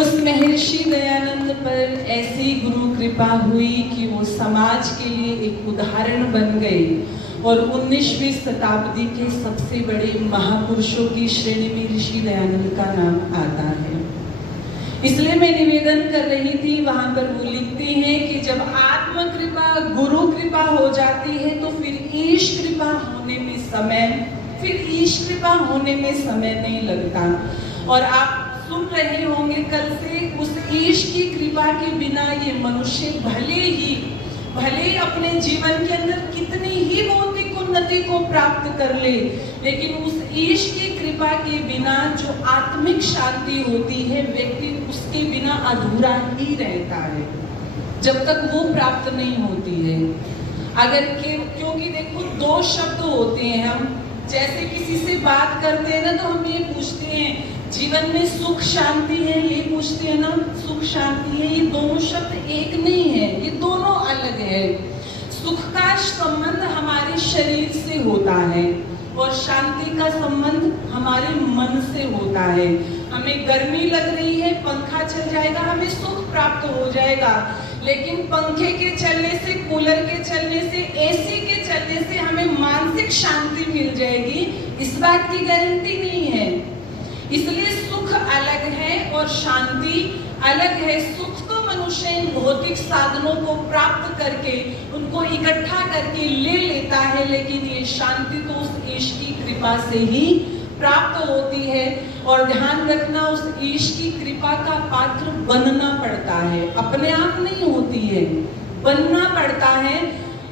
उस महर्षि दयानंद पर ऐसी गुरु कृपा हुई कि वो समाज के लिए एक उदाहरण बन गए और 19वीं शताब्दी के सबसे बड़े महापुरुषों की श्रेणी में ऋषि दयानंद का नाम आता है। इसलिए मैं निवेदन कर रही थी, वहां पर वो लिखते हैं कि जब आत्म कृपा गुरु कृपा हो जाती है तो फिर ईश कृपा होने में समय नहीं लगता। और आप सुन रहे होंगे कल से, उस ईश की कृपा के बिना ये मनुष्य भले ही अपने जीवन के अंदर कितनी ही भौतिक उन्नति को प्राप्त कर ले, लेकिन उस ईश की कृपा के बिना जो आत्मिक शांति होती है, व्यक्ति उसके बिना अधूरा ही रहता है जब तक वो प्राप्त नहीं होती है। क्योंकि देखो, दो शब्द होते हैं, हम जैसे किसी से बात करते हैं ना, तो हम ये पूछते हैं जीवन में सुख शांति है, ये पूछते हैं ना, सुख शांति है। ये दोनों शब्द एक नहीं है, ये दोनों अलग है। सुख का संबंध हमारे शरीर से होता है और शांति का संबंध हमारे मन से होता है। हमें गर्मी लग रही है, पंखा चल जाएगा, हमें सुख प्राप्त हो जाएगा, लेकिन पंखे के चलने से, कूलर के चलने से, एसी के चलने से हमें मानसिक शांति मिल जाएगी, इस बात की गारंटी नहीं है। इसलिए सुख अलग है और शांति अलग है। सुख तो मनुष्य इन भौतिक साधनों को प्राप्त करके, उनको इकट्ठा करके ले लेता है, लेकिन ये शांति तो उस ईश की कृपा से ही प्राप्त होती है। और ध्यान रखना, उस ईश की कृपा का पात्र बनना पड़ता है, अपने आप नहीं होती है, बनना पड़ता है।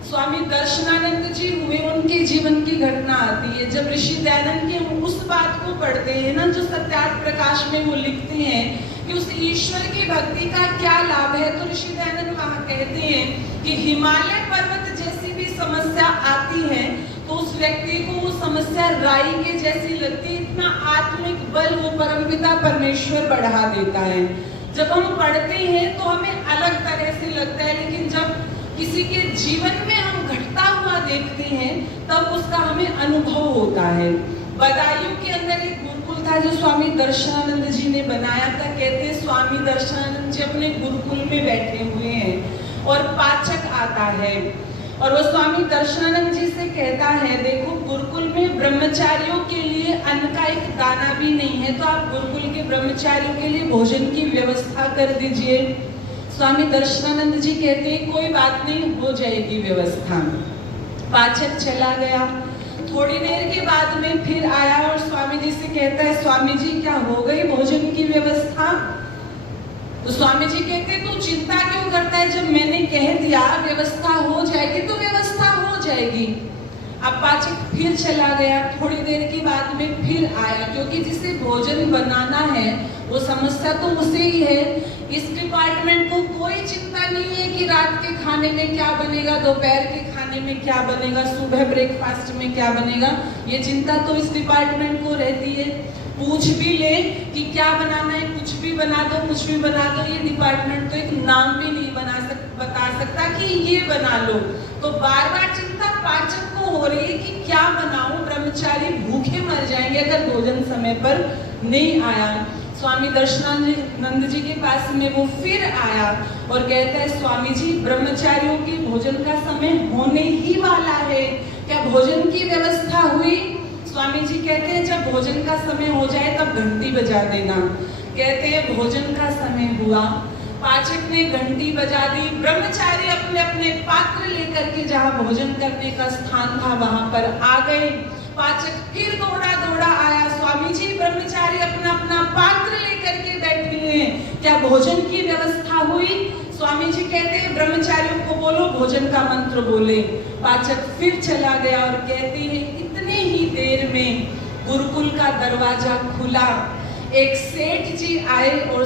स्वामी दर्शनानंद जी हुए, उनके जीवन की घटना आती है। जब ऋषि दयानंद के उस बात को पढ़ते हैं ना, जो सत्यार्थ प्रकाश में वो लिखते हैं कि उस ईश्वर की भक्ति का क्या लाभ है, तो ऋषि दयानंद वहां कहते हैं कि हिमालय पर्वत जैसी भी समस्या आती है तो उस व्यक्ति को वो समस्या राई के जैसी लगती है। इतना आत्मिक बल वो परमपिता परमेश्वर बढ़ा देता है। जब हम पढ़ते हैं तो हमें अलग तरह से लगता है, लेकिन जब किसी के जीवन में हम घटता हुआ देखते हैं तब उसका हमें अनुभव होता है। बदायूं के अंदर एक गुरुकुल था जो स्वामी दर्शनानंद जी ने बनाया था। कहते हैं स्वामी दर्शनानंद जी अपने गुरुकुल में बैठे हुए हैं और पाचक आता है और वो स्वामी दर्शनानंद जी से कहता है, देखो गुरुकुल में ब्रह्मचारियों के लिए अन्न का एक दाना भी नहीं है, तो आप गुरुकुल के ब्रह्मचारियों के लिए भोजन की व्यवस्था कर दीजिए। स्वामी दर्शनानंद जी कहते हैं कोई बात नहीं, हो जाएगी व्यवस्था। पाचक चला गया, थोड़ी देर के बाद में फिर आया और स्वामी जी से कहता है, स्वामी जी क्या हो गई भोजन की व्यवस्था? तो स्वामी जी कहते हैं तू चिंता क्यों करता है, जब मैंने कह दिया व्यवस्था हो जाएगी तो व्यवस्था हो जाएगी। अब पाचक फिर चला गया, थोड़ी देर के बाद में फिर आया, क्योंकि जिसे भोजन बनाना है वो समस्या तो उसे ही है। इस डिपार्टमेंट को कोई चिंता नहीं है कि रात के खाने में क्या बनेगा, दोपहर के खाने में क्या बनेगा, सुबह ब्रेकफास्ट में क्या बनेगा, ये चिंता तो इस डिपार्टमेंट को रहती है। पूछ भी ले कि क्या बनाना है, कुछ भी बना दो, कुछ भी बना दो, ये डिपार्टमेंट तो एक नाम भी नहीं बता सकता कि ये बना लो। तो बार बार चिंता पाचक को हो रही है कि क्या बनाऊं, ब्रह्मचारी भूखे मर जाएंगे अगर भोजन समय पर नहीं आया। स्वामी दर्शनानंद जी के पास में वो फिर आया और कहता है, स्वामी जी ब्रह्मचारियों के भोजन का समय होने ही वाला है, क्या भोजन की व्यवस्था हुई? स्वामी जी कहते हैं जब भोजन का समय हो जाए तब घंटी बजा देना। कहते हैं भोजन का समय हुआ, पाचक ने घंटी बजा दी, ब्रह्मचारी अपने अपने पात्र लेकर के जहाँ भोजन करने का स्थान था वहां पर आ गए। पाचक फिर दौड़ा दौड़ा आया, स्वामी जी ब्रह्मचारी अपना अपना पात्र लेकर के बैठे हैं, क्या भोजन की व्यवस्था हुई? स्वामी जी कहते हैं ब्रह्मचारियों को बोलो भोजन का मंत्र बोले। पाचक फिर चला गया और कहते हैं इतने ही देर में गुरुकुल का दरवाजा खुला, एक सेठ जी आए और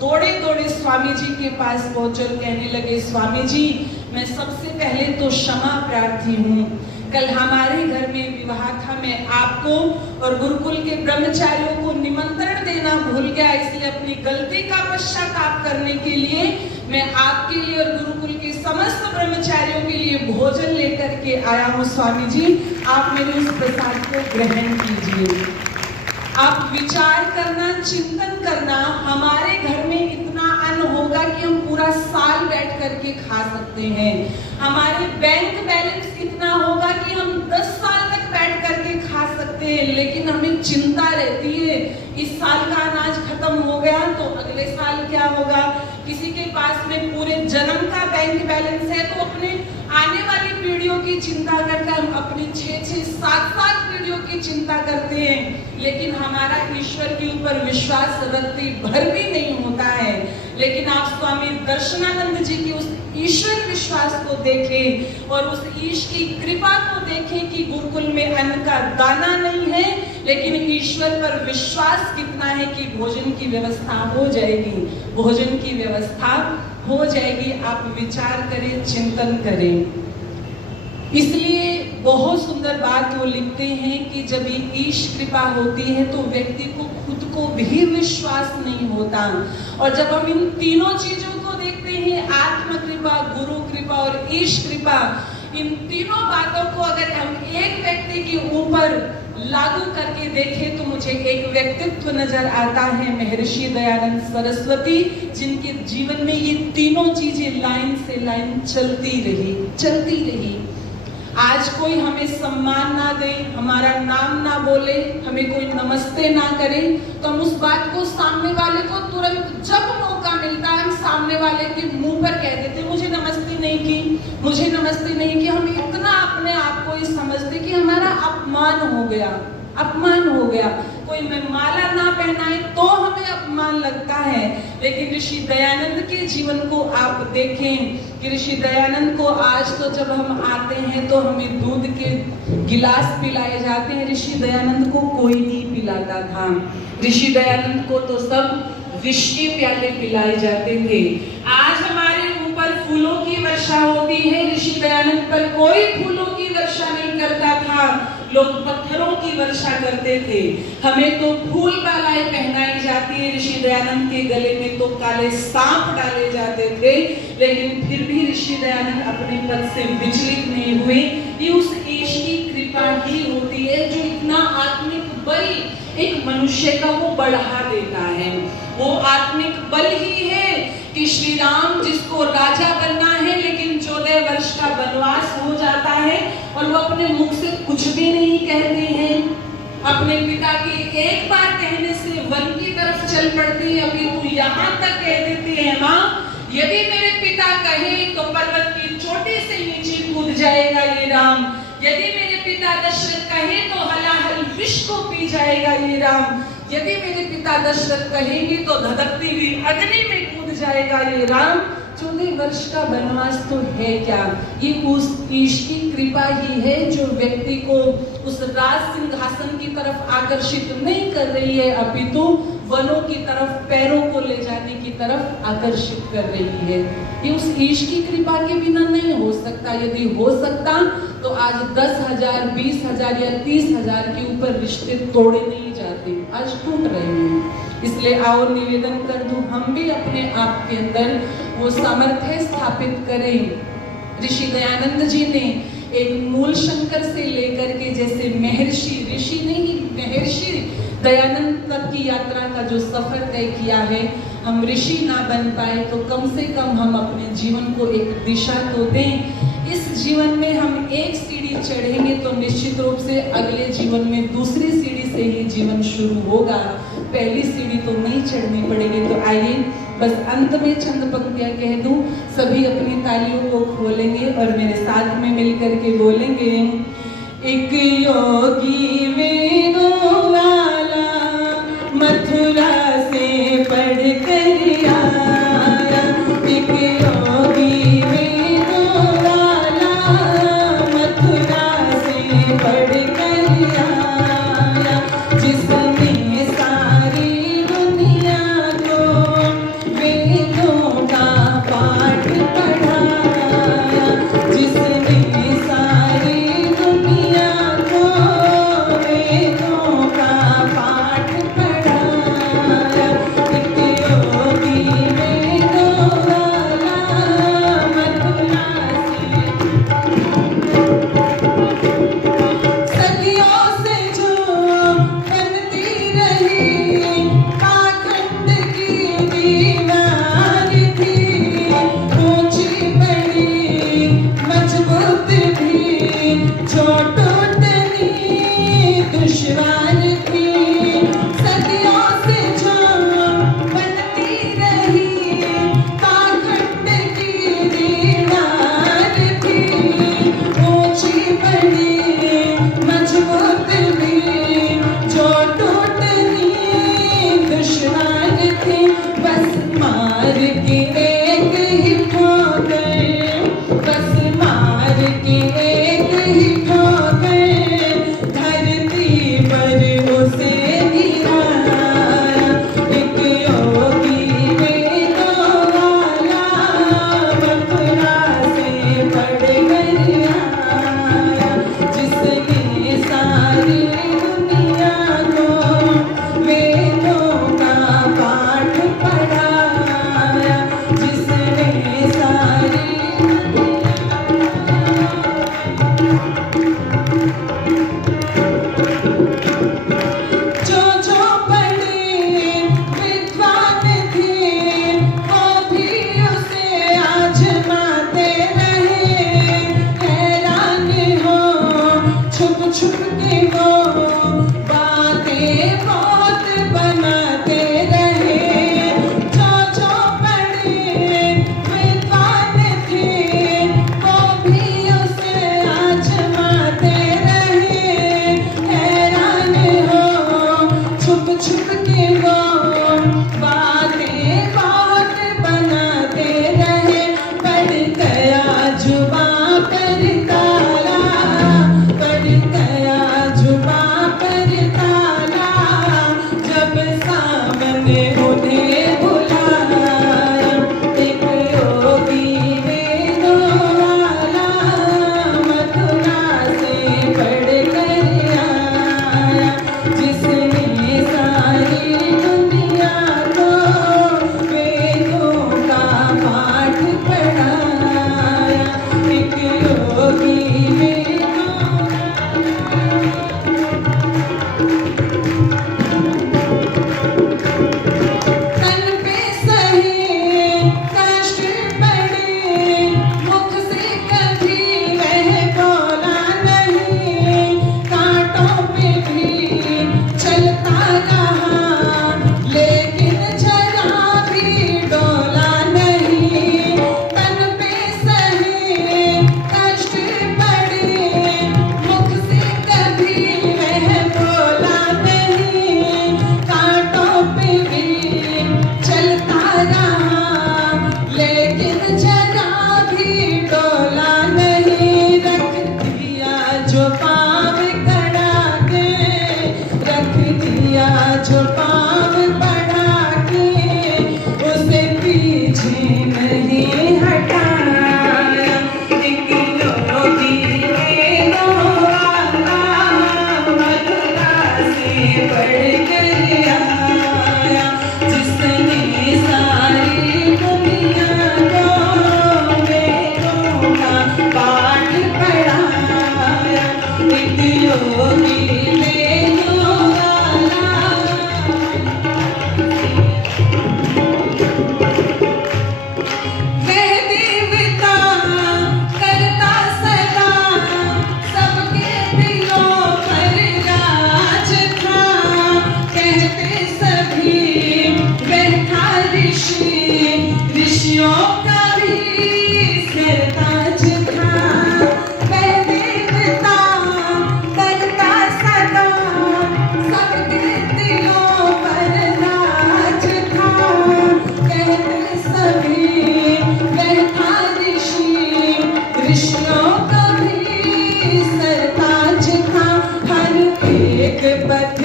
दौड़े दौड़े स्वामी जी के पास पहुंचे और कहने लगे, स्वामी जी मैं सबसे पहले तो क्षमा प्रार्थी हूँ, कल हमारे घर में विवाह था, मैं आपको और गुरुकुल के ब्रह्मचारियों को निमंत्रण देना भूल गया, इसलिए अपनी गलती का पश्चाताप करने के लिए मैं आपके लिए और गुरुकुल के समस्त ब्रह्मचारियों के लिए भोजन लेकर के आया हूँ। स्वामी जी आप मेरे उस प्रसाद को ग्रहण कीजिए। आप विचार करना, चिंतन करना, हमारे घर में इतना अन्न होगा कि हम पूरा साल बैठ करके खा सकते हैं। हमारे बैंक बैलेंस इतना होगा कि हम 10 साल तक बैठ करके खा सकते हैं, लेकिन हमें चिंता रहती है इस साल का अनाज खत्म हो गया तो अगले साल क्या होगा। किसी के पास में पूरे जन्म का बैंक बैलेंस है तो अपने आने वाली पीढ़ियों की चिंता करता है, हम अपनी 6-6, 7-7 पीढ़ियों की चिंता करते हैं, लेकिन हमारा ईश्वर के ऊपर विश्वास रत्ती भर भी नहीं होता है। लेकिन आप स्वामी दर्शनानंद जी की उस ईश्वर विश्वास को देखें और उस ईश की कृपा को देखें कि गुरुकुल में अन्न का दाना नहीं है, लेकिन ईश्वर पर विश्वास कितना है कि भोजन की व्यवस्था हो जाएगी, भोजन की व्यवस्था हो जाएगी। आप विचार करें, चिंतन करें। इसलिए बहुत सुंदर बात वो लिखते हैं कि जब ईश कृपा होती है तो व्यक्ति को खुद को भी विश्वास नहीं होता। और जब हम इन तीनों चीजों को देखते हैं, आत्म कृपा, गुरु कृपा और ईश कृपा, इन तीनों बातों को अगर हम एक व्यक्ति के ऊपर लागू करके देखें तो मुझे एक व्यक्तित्व नजर आता है, महर्षि दयानंद सरस्वती, जिनके जीवन में ये तीनों चीजें लाइन से लाइन चलती रही। आज कोई हमें सम्मान ना दे, हमारा नाम ना बोले, हमें कोई नमस्ते ना करे, तो हम उस बात को सामने वाले को तुरंत जब मौका मिलता है हम सामने वाले के मुंह पर कह देते, मुझे नमस्ते नहीं की, मुझे नमस्ते नहीं की। हम इतना अपने आप को ही समझते कि हमारा अपमान हो गया। कोई में माला ना पहनाए तो हमें अपमान लगता है। लेकिन ऋषि दयानंद के जीवन को आप देखें कि ऋषि दयानंद को आज तो जब हम आते हैं तो हमें दूध के गिलास पिलाए जाते हैं, ऋषि दयानंद को कोई नहीं पिलाता था। ऋषि दयानंद को तो सब विष के प्याले पिलाए जाते थे। आज हमारे ऊपर फूलों की वर्षा होती है, ऋषि दयानंद पर कोई फूलों की वर्षा नहीं करता था, लोग पत्थरों की वर्षा करते थे। हमें तो फूल मालाएं पहनाई जाती है, ऋषि दयानंद के गले में तो काले सांप डाले जाते थे, लेकिन फिर भी ऋषि दयानंद अपने पद से विचलित नहीं हुए। ये उस ईश की कृपा ही होती है जो इतना आत्मिक बल एक मनुष्य का वो बढ़ा देता है। वो आत्मिक बल ही है कि श्री राम जिसको राजा बनना है लेकिन 14 वर्ष का वनवास हो जाता है और वो अपने मुख से कुछ भी नहीं कहते हैं, अपने पिता की एक बार कहने से वन की तरफ चल पड़ती है। अभी तू यहाँ तक कह देती है, माँ यदि मेरे पिता कहे तो पर्वत की चोटी से नीचे कूद जाएगा ये राम, यदि मेरे पिता दशरथ कहे तो हलाहल विष को पी जाएगा ये राम, यदि मेरे पिता दशरथ कहेंगे तो धधकती हुई अग्नि में कूद जाएगा ये राम। 14 वर्ष का वनवास तो है क्या, ये उस ईश की कृपा ही है जो व्यक्ति को उस राज सिंहासन की तरफ आकर्षित नहीं कर रही है, अपितु वनों की तरफ, पैरों को ले जाने की तरफ आकर्षित कर रही है। ये उस ईश की कृपा के बिना नहीं हो सकता। यदि हो सकता तो आज 10,000, 20,000 या 30,000 के ऊपर रिश्ते तोड़े नहीं जाते, आज टूट रहे हैं। इसलिए आओ निवेदन कर दूं, हम भी अपने आप के अंदर वो सामर्थ्य स्थापित करें। ऋषि दयानंद जी ने एक मूल शंकर से लेकर के जैसे महर्षि, ऋषि नहीं महर्षि दयानंद तक की यात्रा का जो सफर तय किया है, हम ऋषि ना बन पाए तो कम से कम हम अपने जीवन को एक दिशा तो दें। इस जीवन में हम एक सीढ़ी चढ़ेंगे तो निश्चित रूप से अगले जीवन में दूसरी सीढ़ी से ही जीवन शुरू होगा, पहली सीढ़ी तो नहीं चढ़नी पड़ेगी। तो आइए बस अंत में छंद पंक्तियां कह दूं, सभी अपनी तालियों को खोलेंगे और मेरे साथ में मिलकर के बोलेंगे, एक योगी वेदों वाला मथुरा से पढ़ कर आया, एक योगी वेदों वाला मथुरा से पढ़ कर आया, जिसने सारी दुनिया को वेदों का पाठ पढ़ाया, जिसने सारी दुनिया को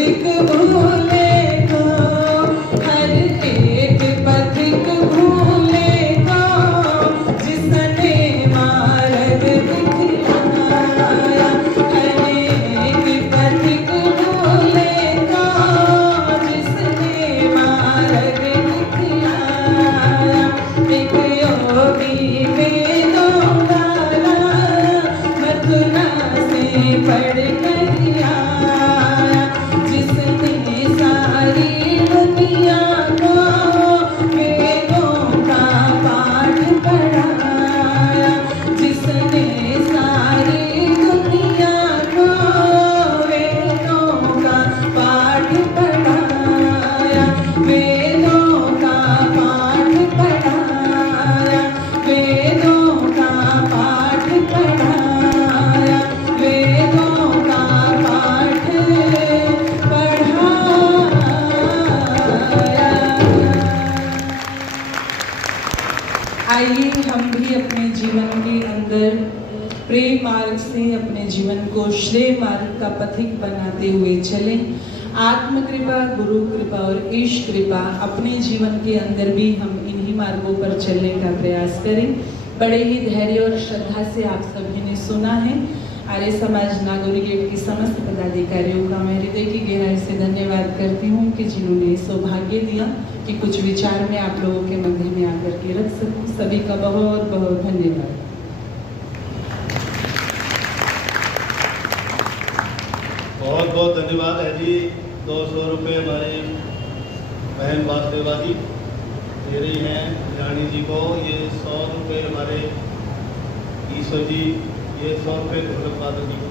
पथिक भूले को, हर एक पथिक भूले को, जिसने मार्ग दिखलाया। हर एक पथिक भूले को, जिसने मार्ग दिखलाया। एक योगी वेदों वाला, मथुरा से पढ़ कर आया, जिसने सारी दुनिया को वेदों का पाठ पढ़ाया। जिसने सारी दुनिया को वेदों का पाठ पढ़ाया। वेदों का पाठ पढ़ाया। वेदों का पाठ पढ़ाया। वेदों का पाठ पढ़ाया। आइए हम भी अपने जीवन के अंदर प्रेम मार्ग से अपने जीवन को श्रेय मार्ग का पथिक बनाते हुए चलें। आत्म कृपा, गुरु कृपा और ईश कृपा अपने जीवन के अंदर भी हम इन्हीं मार्गों पर चलने का प्रयास करें। बड़े ही धैर्य और श्रद्धा से आप सभी ने सुना है। आर्य समाज नागौरी गेट की समस्त पदाधिकारियों का मैं हृदय की गहराई से धन्यवाद करती हूँ कि जिन्होंने सौभाग्य दिया कि कुछ विचार मैं आप लोगों के मध्य में आकर के रख सकूं। सभी का बहुत बहुत धन्यवाद। बहुत बहुत धन्यवाद है जी। 200 रुपये हमारे बहन वासुदेवा जी दे रही हैं रानी जी को। ये 100 रुपये हमारे ईश्वर जी, ये 100 रुपये ढोलक वादक जी को।